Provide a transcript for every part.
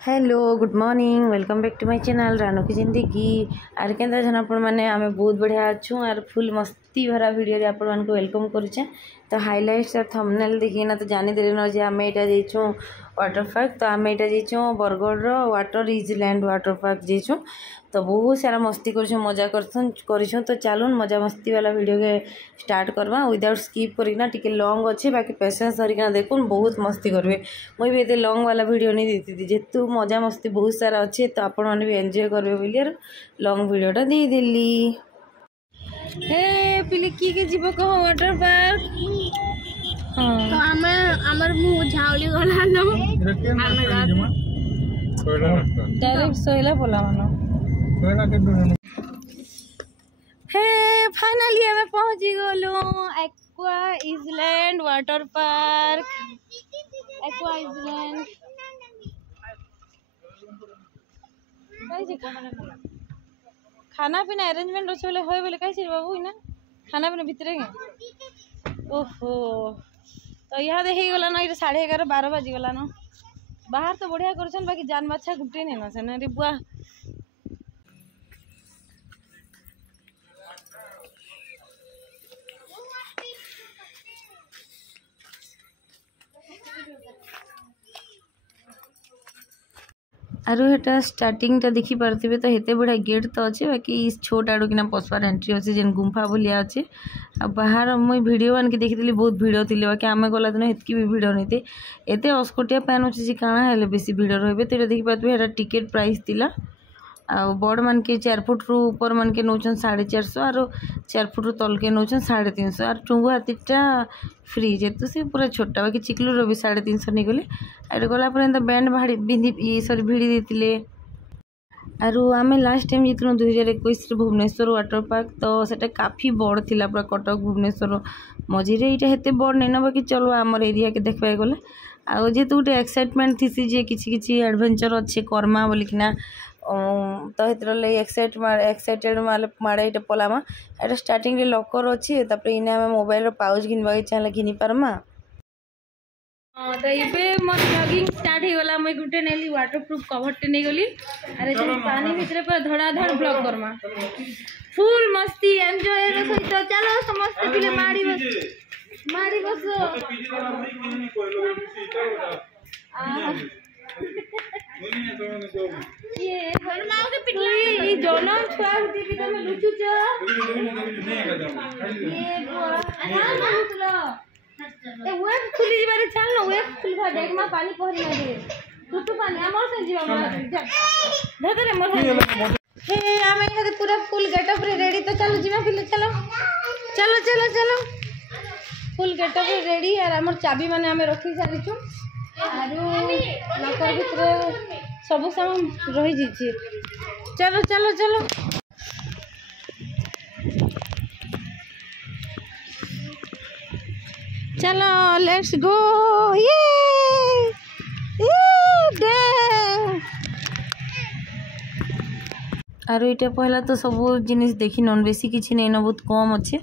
Hello good morning welcome back to my channel Ranu की जिंदगी are केन्द्र जन आपण मैंने आम बहुत बढ़िया अच्छू आर फुल मस्ती भरा वीडियो आपण मान वेलकम करुचे। तो हाइलाइट्स और थंबनेल देखिना तो जानी देले न जे आम एटा जेचू वाटर पार्क। तो आम एटा जेचू Bargarh water island water park जेचू। तो बहुत सारा मस्ती कर मजा कर तो चलून मजा मस्ती वाला वीडियो के स्टार्ट करवा विदाउट स्किप करना टिके लॉन्ग अच्छे बाकी पेशेंस धरिका देखुन बहुत मस्ती करेंगे। मुझे भी ये लॉन्ग वाला वीडियो नहीं देती थी जेतु मजा मस्ती बहुत सारा अच्छे तो आपण मैंने भी एंजॉय करेंगे बोलिए लॉन्ग वीडियोटा दे देली। हे पिले किए जीव कह वाटर पार्क हाँ तो आमर मु झाउली गला न डायरेक्ट सोइला बोला मानो हे फाइनली हमें पहुंच गलु aqua island water park. Aqua island खाना पीना अरेंजमेंट अच्छे बोले होय बोले कैसे बाबू ना खाना पीना भितर ओहो तो यहाँ देखी गला ना 11:30 बाजी गला न बाहर तो बढ़िया कर बाकी जान बाछा गुटे नहीं ना से रे बुआ आरो हेटा स्टार्टिंग टा देखी पार्थिबे तो हेते बड़ा गेट तो अच्छे बाकी छोट आड़ू किना पसवार एंट्री अच्छे जेन गुंफा बोलिया अच्छे आ बाहर मुई वीडियो मान के देखी बहुत भिड़ थी बाकी आम गला दिन हेतकी भी भिड़ नहीं थे एते अस्कोटिया पैन अच्छे जे काଣା हेले बेसी भिड़ रही तो देखी पार्थिबे हेटा टिकेट प्राइस थिला आ बड़ मान के 4 फुट रु ऊपर मान के नौचन 450 और 4 फुट रु तल के नौचन 350 और टुंगु हाथीटा फ्री जेतु से पूरा छोटा बाकी चिकलू रो भी 350 नहीं गले आरे गला पर बैंड भाड़ी बिंदी ये सॉरी भिड़ी देतिले। आरु आमे लास्ट टाइम जितनु 2021 भुवनेश्वर वाटर पार्क तो सेटा काफी बड़ थिला पूरा कटक भुवनेश्वर मझिरे एटा हेते बड़ नहीं न बाकी चलो आमर एरिया के देखबा गले आ जेतु गोटे एक्साइटमेंट थी जे किछि किछि एडवेंचर अच्छे कर्मा बोलिकिना तो एक्साइटेड माड़े ये पलामा एटा स्टार्टिंग रे लॉकर अच्छी इने आम मोबाइल पाउच घिनवा चाहिए घिनी पार्मा। तो ये मोर ब्लॉगिंग स्टार्ट हो गला मैं गुटे नेली वाटरप्रूफ कवर टे नहीं गली अरे पानी भितर पूरा धड़ाधड़ ब्लॉग करमा फुल मस्ती एंजॉय तो चलो समस्त पिले माड़ी बस ये घरमाओ के पिटला ये दोनों छुआ होती भी तो मैं लुचू च ये बुआ हां लुचलो ए वेब खुली जीवारे चल न वेब खुली भा देख मा पानी पहरी ना दे टुटू पानी हमर से जीवा मा धर रे मोर हे आमे इने पूरा फुल गेटअप रे रेडी तो चलो जीवा फिर चलो चलो चलो चलो फुल गेटअप रे रेडी और हमर चाबी माने हमें रखी सारी छु आरो लकर भीतर सब सामान रही जी चलो चलो चलो चलो लेट्स गो ये आरो इटा पहला तो सब जिनिस देखी नन बेसी किसी नहीं न बहुत कम अच्छे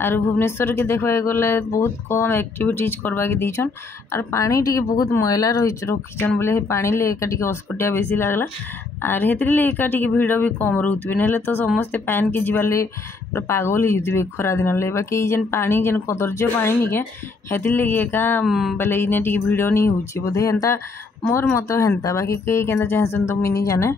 आर भुवनेश्वर के देखा गले बहुत कम एक्टिविटीज करवा के दीछन और पानी टी बहुत मैला रखीचन बोले पानी ले एका टी अस्कोटिया बेसी लगला आर हेतरे एका टी भिड़ भी कम रोथे ना तो समस्ते पैन के जीवाले पागल हो खरा दिन ले बाकी जेन पानी जेन कदर्य पानी निके हेतिर एका बोले इने टी भिड़ नहीं होची बोधे हेन्ता मोर मत हेन्ता बाकी कई केन्ता चाहसन तो मिनी जाने।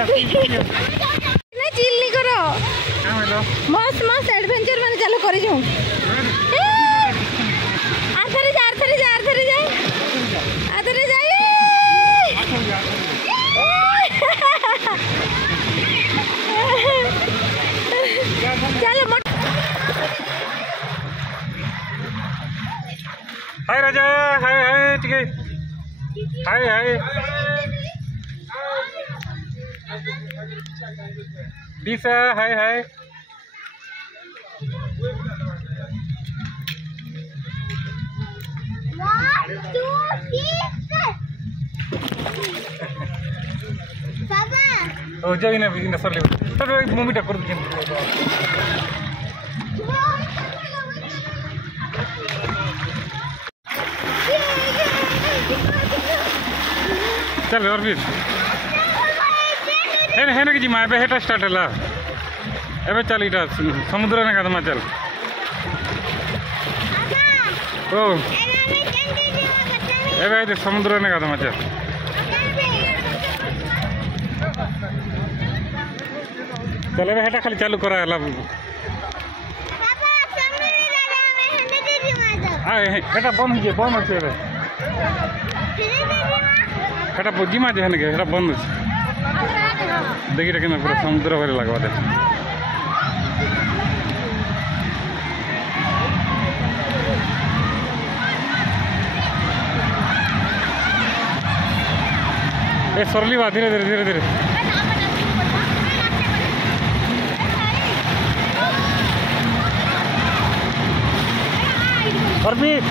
ना चिल नहीं करो मस्त मस्त एडवेंचर मैंने चलो कर जाऊं आथरे जा चलो हाय राजा हाय हाय ठीक है हाय हाय दिशा हाय हाय ओ जाई ना बिना सरले तो मम्मी टा कर दे चल और फिर है ना कि जी माँ हेटा स्टार्ट है एवं चल इटा समुद्र ने कदमा चल ओ एवं समुद्र ने कदमा चल चल एवं हेटा खाली चालू करा हेटा बंद हो बंद अच्छे हेटा जिमा जे हेटा बंद अच्छे देखी रखे पूरा समुद्र भरे लगवा दे ए सरली बा धीरे धीरे धीरे धीरे हरमीत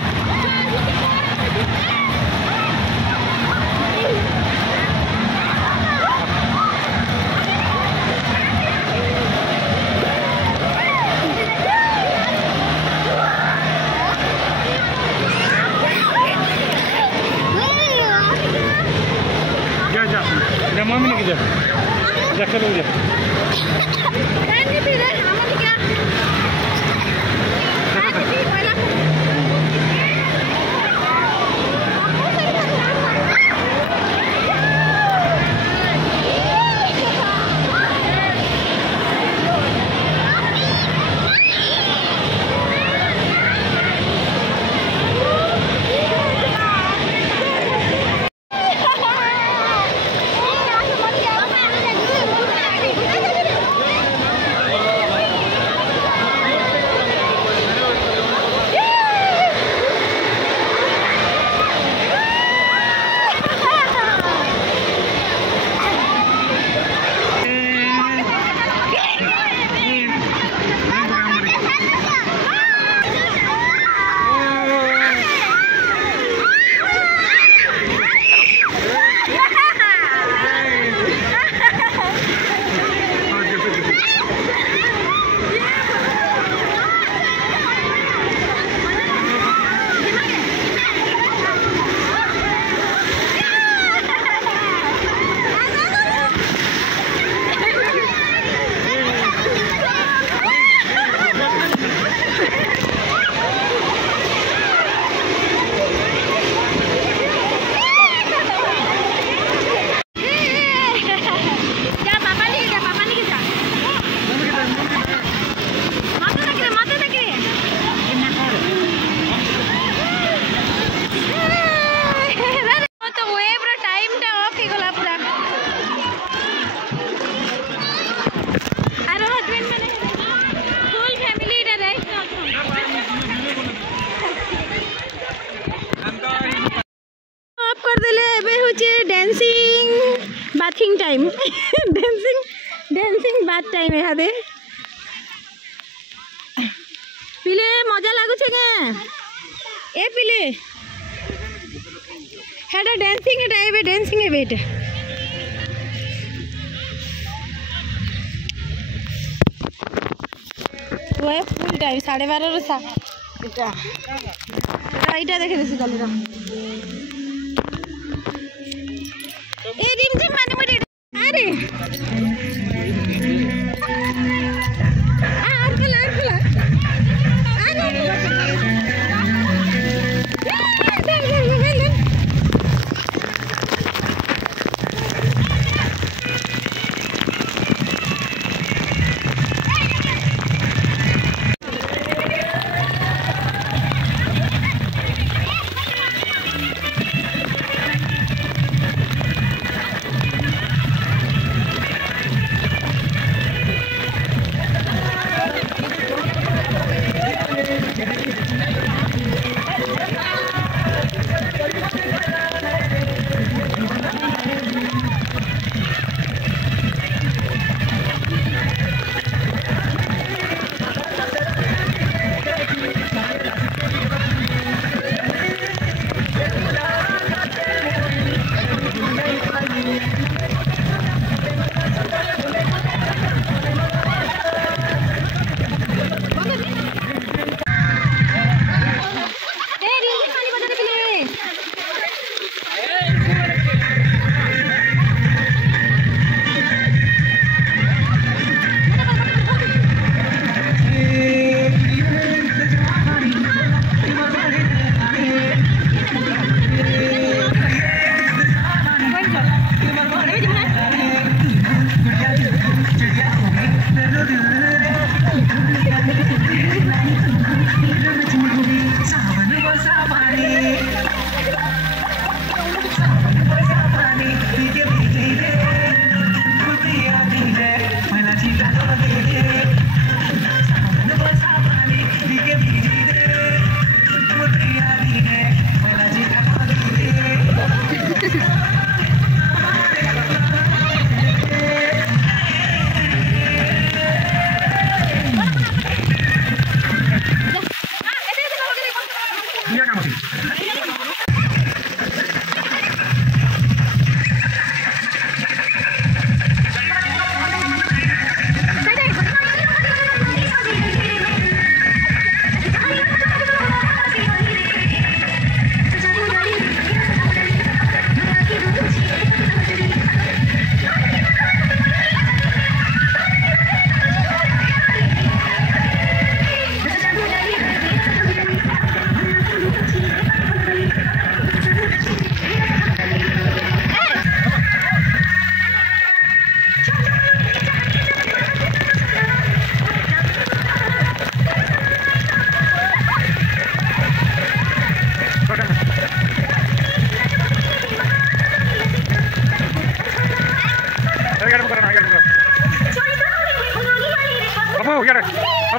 जा मम्मी ने जा चलो जा bathing time dancing bath time है दे पिले मजा लागुछे के ए पिले हेडा डांसिंग है एबे डांसिंग है बेटा वो फुल टाइम 12:30 रो सा এটা এটা দেখে দিছি কালি না এই রিমঝিম মানে মরে আরে আর খেলা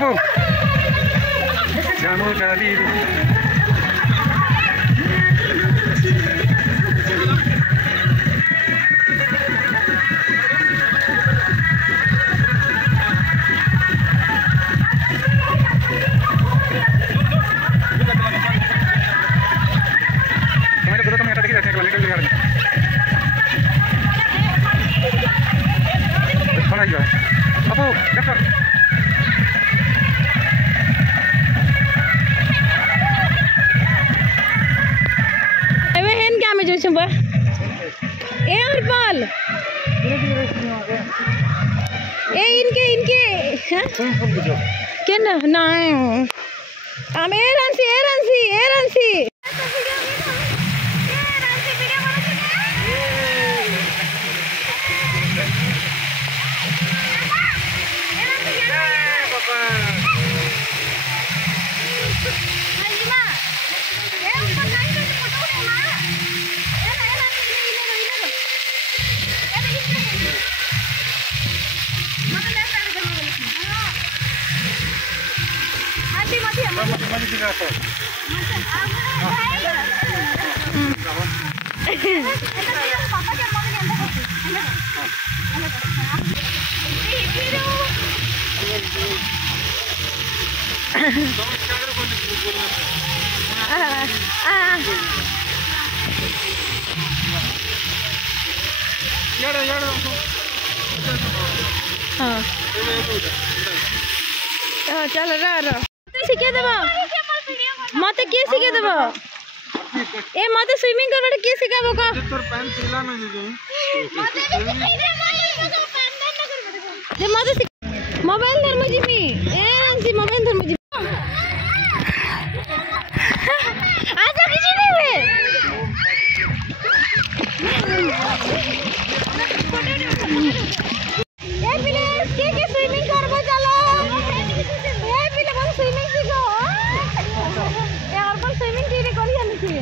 Abu, kamu kali Abu, dapat. Chuba ए और पाल ए इनके क्या ना ना हम ए रंसी चल रहा शिखे देव मत किए शिखे देव ए मत स्विमिंग करबा किए सिखाबो को तोर पैन पिला न जे मत मोबाइल धर मुझी मी ए अंसी मोबाइल धर मुझी आजा किसी नहीं हुए ए प्लीज के स्विमिंग करबो चलो ए पिले मन स्विमिंग सीखो ए और पर स्विमिंग टीने करी जानी थी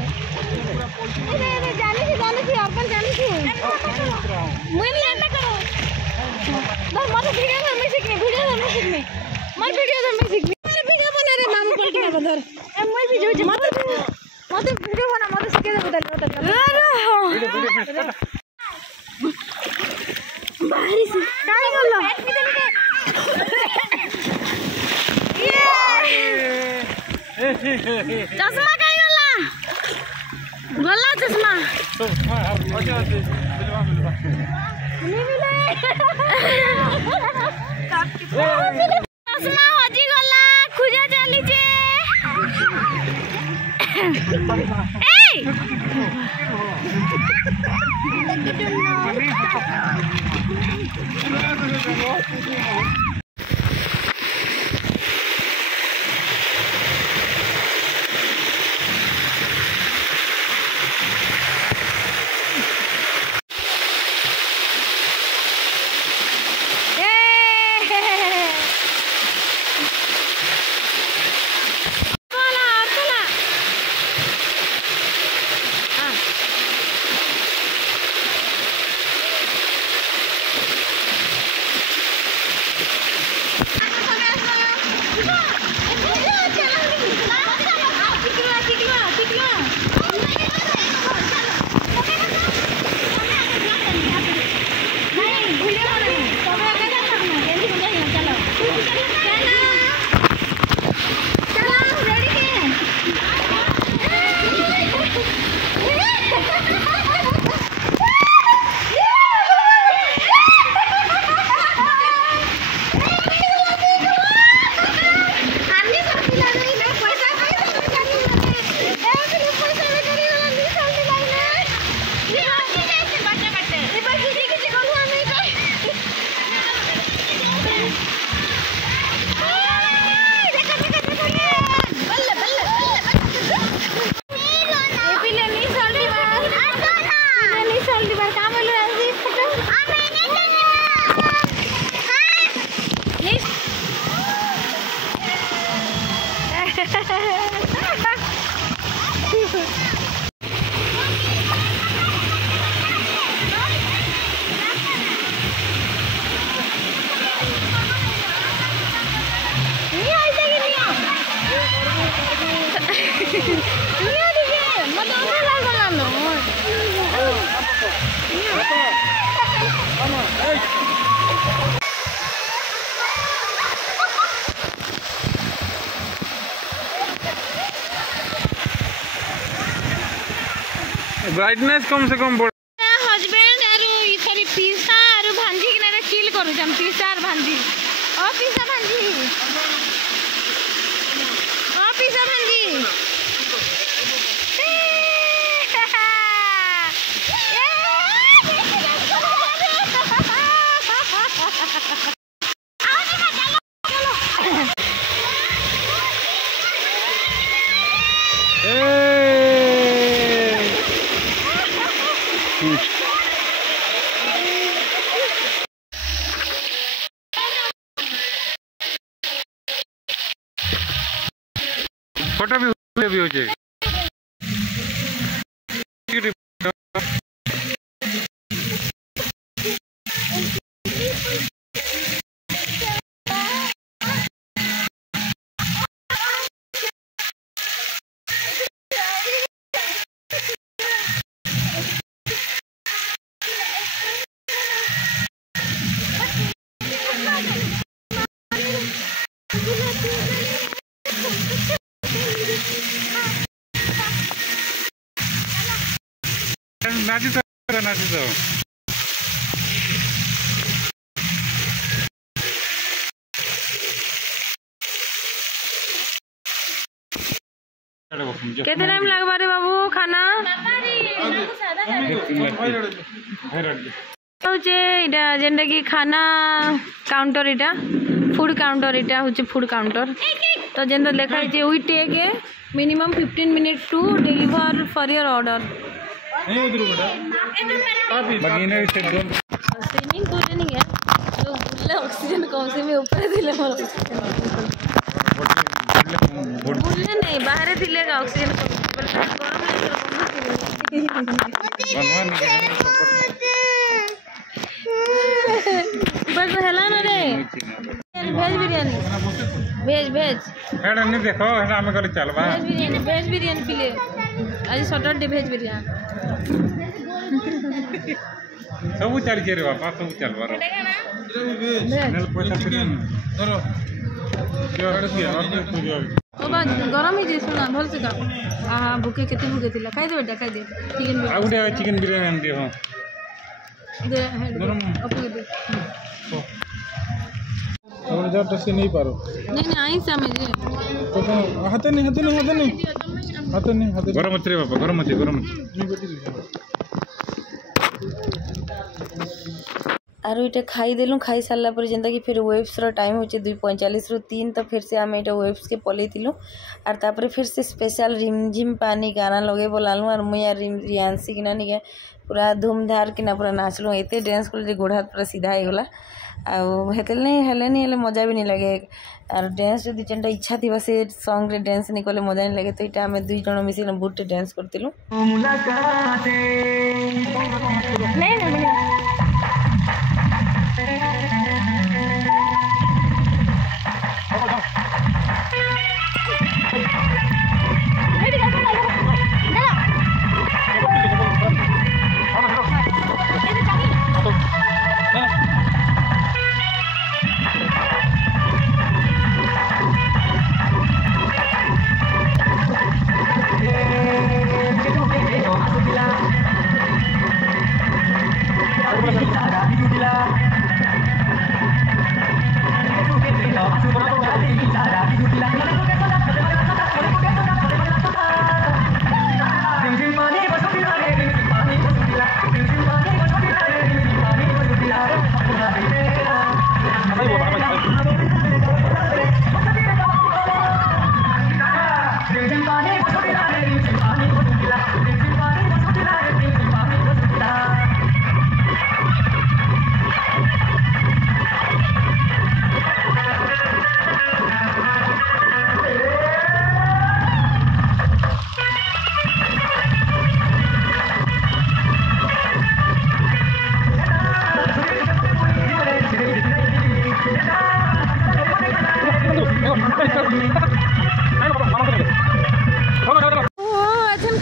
ए जानी थी और पर जानी थी मुई भी ना करो बस मत वीडियो में मैं सीखने मत वीडियो में सीखने वीडियो बना रे मामू पलटी ना बदर ए मुई भी जो मत वीडियो बना मत सीखे दे बदल बाहरी से काय गलो ये चश्मा काय गला चश्मा नहीं मिले चश्मा हजी गला खुजा चली जे ब्राइटनेस कम से कम बढ़ हस्बैंड आरो सॉरी पीसा आरो भांजी कि ना चिल करू हम पीसा आरो भांजी ओ पीसा भांजी ओ पीसा भांजी फोटो भी हो जाएगा। नाची तो केते टाइम लगवा रे बाबू खाना होचे जेनटा कि खाना काउंटर इटा फूड काउंटर इटा होचे फूड काउंटर तो जेनटा लिखा है we take a minimum 15 minute to deliver for your order swimming pool नहीं है लोग बुल्ले ऑक्सीजन कम से में ऊपर दिले बुल्ले नहीं बाहर दिले का ऑक्सीजन बस हेला ना रे वेज बिरयानी वेज हेडा नहीं देखो हेडा हमें कल चलबा वेज बिरयानी पिले आज सैटरडे वेज बिरयानी सब चल रे बापा सब चलबा नेल पैसा फिर धरो क्या हेड दिया ओ बा गरम ही जे सुना भल से का आ भूखे केते भूखे थिला खाइ दे बेटा खाइ दे चिकन आ गुडे चिकन बिरयानी आन दे हो दे हेड अपू दे और जब तक से नहीं पारो नहीं आई समझ तो हाथ नहीं गरम मत रे बाबा गरम मत आरो इटा खाई देलु खाई सारला पर जेंता कि फिर वेब्स रो टाइम होचे 2:45 रु 3 तो फिर से आम इटा वेब्स के पलैतिलु आर तापर फिर से स्पेशल रिमझिम पानी गाना लगे बोलालु आर मुई रियांसी किना निके पूरा धूमधार किना पूरा नाचलु एते डांस कर जे गोड़ हाथ पूरा सीधा हो गला आ हेतल नहीं हेले नहीं हेले मजा भी नहीं लगे आर डांस जदी जेंटा इच्छा थिबा से सॉन्ग रे डांस नहीं कले मजा नहीं लगे तो इटा हमें दुई जण मिसी बहुत डांस करतिलु नहीं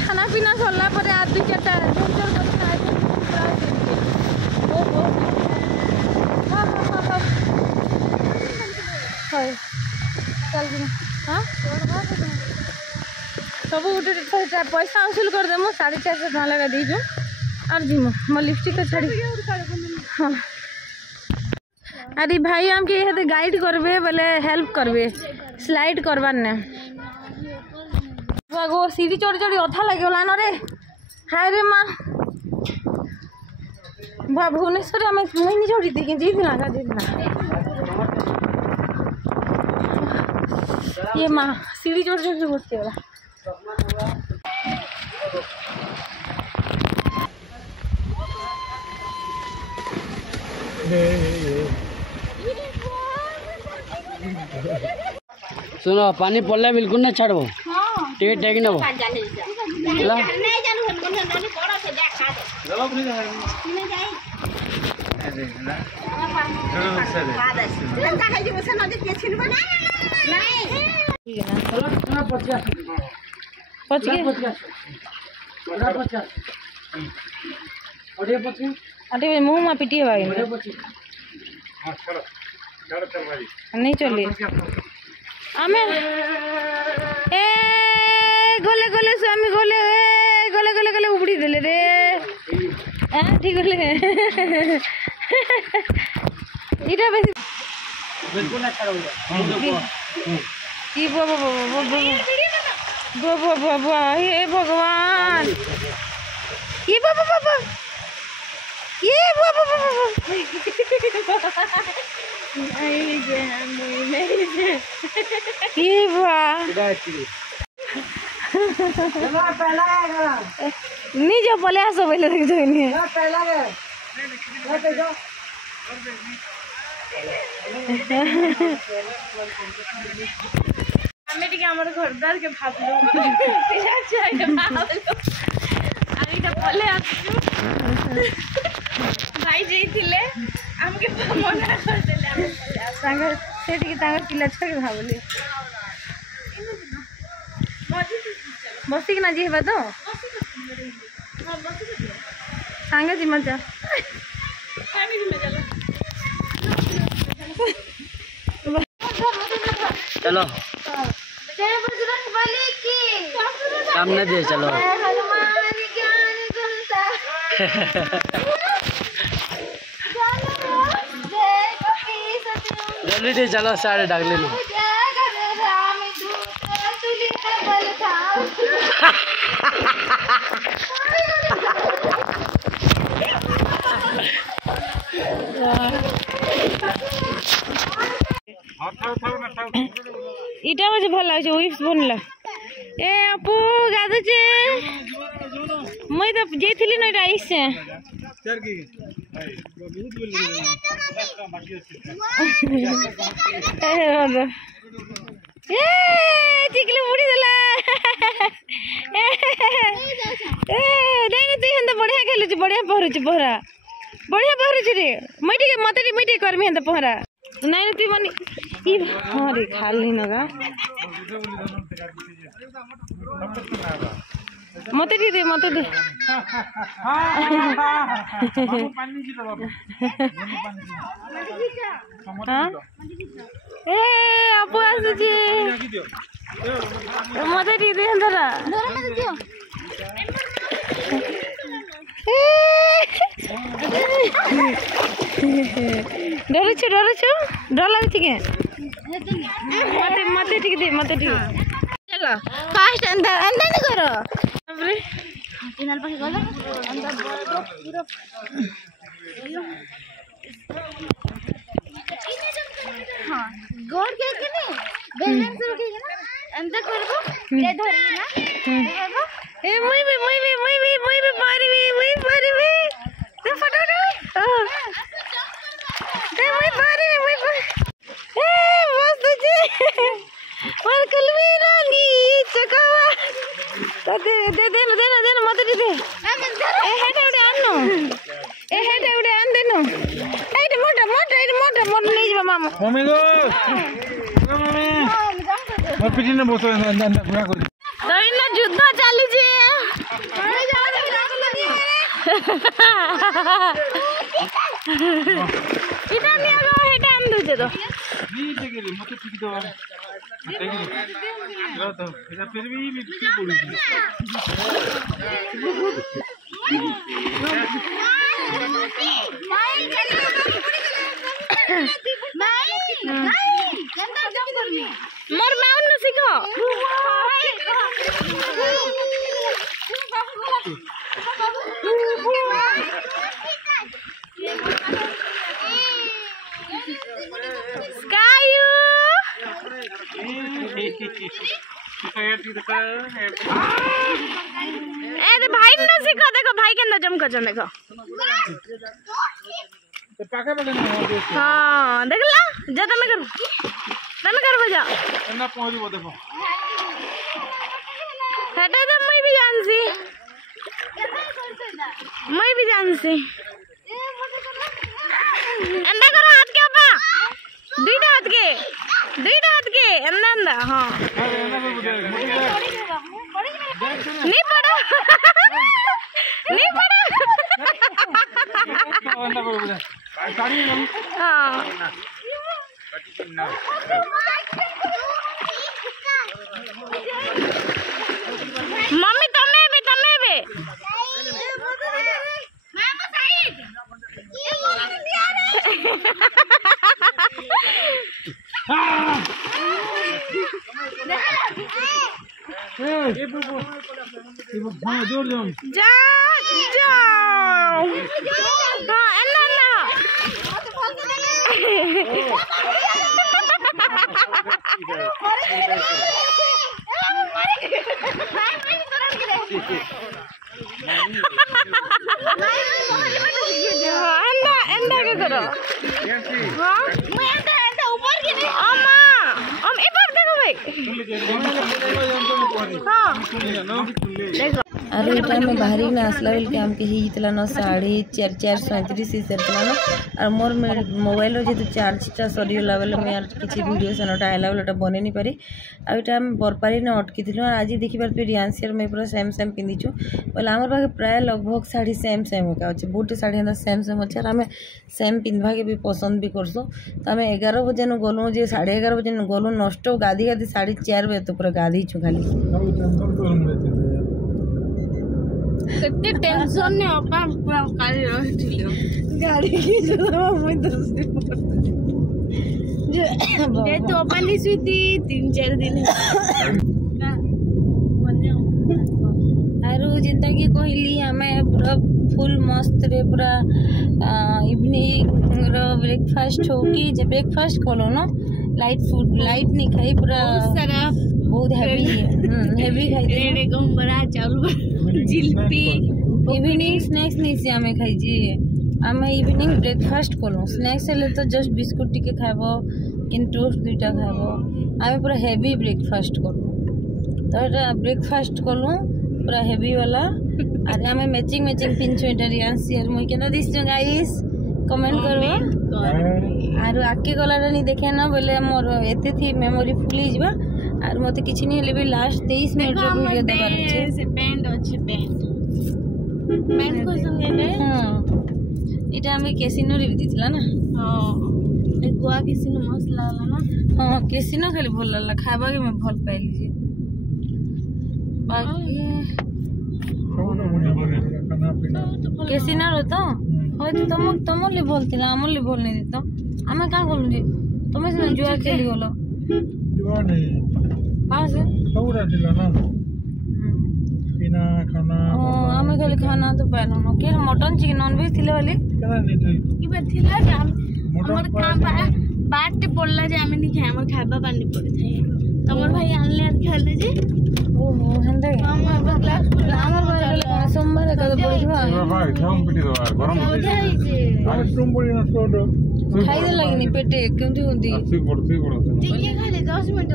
खाना पीना सरला पर आज 2-4टा एडवेंचर करके आए चल बिना हाँ सब गोटे पैसा वसूल करदेमु 450 टका लगा दीजु और जीमु मो लिपस्टिक छाड़ी हाँ अरे भाई हम के ये गाइड करबे बोले हेल्प करबे स्लाइड करबार ने गो सीढ़ी चढ़ी चढ़ी अथा लगे न रे हाय रे माँ भुवनेश्वर आम मुझे चढ़ी थी जीतना का जीतना ये माँ सीढ़ी चढ़ चढ़ के बसते वाला सुनो पानी पड़ले बिल्कुल नहीं छाड़बो टिकट टेक नबो अरे मुँह में पिटी भाई नहीं चलिए आमे ए गोले गोले स्वामी गोले गोले गोले गोले उबड़ी देले रे ठीक गोले इटा बेसी बिल्कुल ना छाड़ो ई बाबा बाबा बाबा हे भगवान ये बाबा बाबा ये बाबा बाबा ये नहीं जो पले आसो पहले देख जो नहीं हमें टिके हमर घरदार के भाबलो पिया चाहे भाबलो आगे तो पले आसु भाई जइथिले हमके मना कर देले हम संग से टिके तांगर पिला छके भाबले बसी कि ना जी हेबा तो सांगे जी मजा सांगे जी मजा चलो सामने दे चलो जल्दी दे चलो सारे डागले लो इटा मुझे भल लगे विप्स बनला ए अपू गाधुचे मैं तो जेथली न राइस से ए चिकली बुड़ी देला ए नहीं तू हंदा बढ़िया खेलु छी बढ़िया पहरु छी रे मैटी के मते मैटी करमी हंदा पहरा नहीं तू बनी ई हां रे खाली नगा मते दे ए अपू आसु छी मते दे हंदरा डरुछु डर लगुଛି के मते ठीक दे मते ठीक चलो फास्ट अंदर अंदर करो अरे किनाल पाके गलो अंदर दो पूरा हां गोड़ के नहीं बैलेंस रखे ना अंदर करबो ले धरी ना करबो ए मैं भी पारबी तो फटाफट ए मैं पारबी ए मस्त जी और कलवी रानी चकावा दे मत दे ए हेड उडे आनो ए हेड उडे आन देनो एट मोटा नहीं जबा मामा मम्मी गो मम्मी मैं पिटी ने बोतो अंदर पूरा कर तो इन युद्ध चालू जे इटा नहीं आगो हेटा आन दे तो नी जगेली मते पिटी दो फिर भी पड़ी मोर माउन न सिखो स्कायू ए तो भाई न सिखो देखो भाई के अंदर जम कर देखो हाँ देखला जा तमे कर बजा एना पहुंचबो देखो हेटा तो मैं भी जानसी अंदर करो हाथ के अपा दुईटा हाथ के अंदर हाँ नहीं पड़ा हाँ मम्मी तमे बे जोर जाओ हाँ अन्ना अंडा क्या करो हाँ मैं अंडा ऊपर के नहीं अम्मा हम एक बार देखो भाई हाँ देखो अरे ये टाइम में बाहरी ना आसला बेल के आमके ही इतला न 4:37 सरतला न और मोर मोबाइल जे तो चार्जटा सरीगला बेले मैं यार किसी वीडियो सेनटा आइला बेलेटा बने नहीं पारी आ टाइम बरपारी न अटकी थी आज देखी पार रियांसी मैं पूरा सेम पिंधिचु बोले आम पाखे प्राय लगभग साड़ी सेम एका अच्छे बहुत साड़ी सेम अच्छे और आम सेम पिंधवा के भी पसंद भी करसु तो आम 11 बजे न गलु जे 11:30 बजे न गलु नष्ट गाधी 4:30 बजे तो पूरा गाधीचु खाली कितने टेंशन ने अपा पूरा काली रहथिलो गाड़ी की जो मैं दसरी जे तो अपनी सुती 3-4 दिन आरु जिंदा की कहली हमें पूरा फुल मस्त रे पूरा इवनिंग रो ब्रेकफास्ट हो कि जे ब्रेकफास्ट कलो ना लाइट फूड लाइट नहीं खाई पूरा सारा बहुत हेवी खाई रेडे गंबरा चावल जिलेबी इवनिंग स्नैक्स नहीं से हमें खाई जी हमें इवनिंग ब्रेकफास्ट कलो स्नैक्स ले तो जस्ट बिस्कुट टिके खाबो किन टोस्ट दुईटा खाबो हमें पूरा हेवी ब्रेकफास्ट कलो तो एटा ब्रेकफास्ट कलो पूरा हेवी वाला और हमें मैचिंग पिंचो एटा रियांसी और मुई केना दिस गाइस कमेंट करबो और आके गलाटा नहीं देखे ना बोले मोर एते थी मेमोरी फुल जीवा और मते किछि नहीं हेले भी लास्ट 23 मिनट रो वीडियो देबार अछि से बैंड अच्छे बैंड को संगे हां इटा हमें कैसीनो रे भी दिथला ना हां ए गोवा कैसीनो मस्त लागला ना हां कैसीनो खाली भल लागला खाबा के मैं भल पाइली जे बाकी कैसीनो रो तो होय तो तुम ले बोलतिला हमर ले बोल नहीं देतो हमें का बोलु जे तुमे से जुआ खेली गलो जुआ नहीं कहां से पूरा दिला ना पीना खाना हमें खाली खाना तो पाइनो न के मटन चिकन नॉन वेज थिले वाली केना नहीं थी की बात थिला जे हमर काम बाट पड़ला जे हमें नहीं खाए हमर खाबा पानी पड़े थे तमर भाई आनले और खेले जे ओहो हंदे हमर क्लास हमर भाई सोमवार का तो पड़ीबा भाई खाऊं पिटी दो गरम हो जाई जे आज तुम बड़ी ना छोड़ो खाई दे लगनी पेटे क्योंकि होंदी ठीक पड़ ठीक खाली 10 मिनट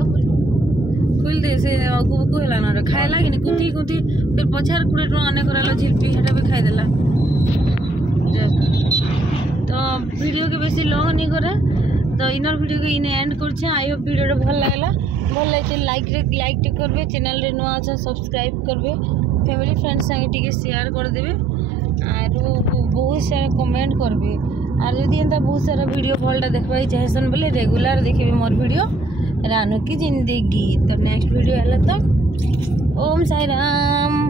खुल दे से को कहला ना खाए लागनी कुंती फिर पछार कुड़े टो आने कराला झिलपी हेटा भी खाई देला तो वीडियो के बेसी लॉन्ग नहीं करे तो इनर वीडियो के इने एंड करछे आई होप वीडियो भल लागला लाइक करबे चैनल रे नुआ अच्छा सब्सक्राइब करबे फैमिली फ्रेंड्स संगे टिके शेयर कर देबे और बहुत सारा कमेंट करबे और यदि एंता बहुत सारा वीडियो भलटा देखबाई चाहेसन बोले रेगुलर देखबे मोर वीडियो रानू की जिंदगी। तो नेक्स्ट वीडियो है तो ओम साई राम।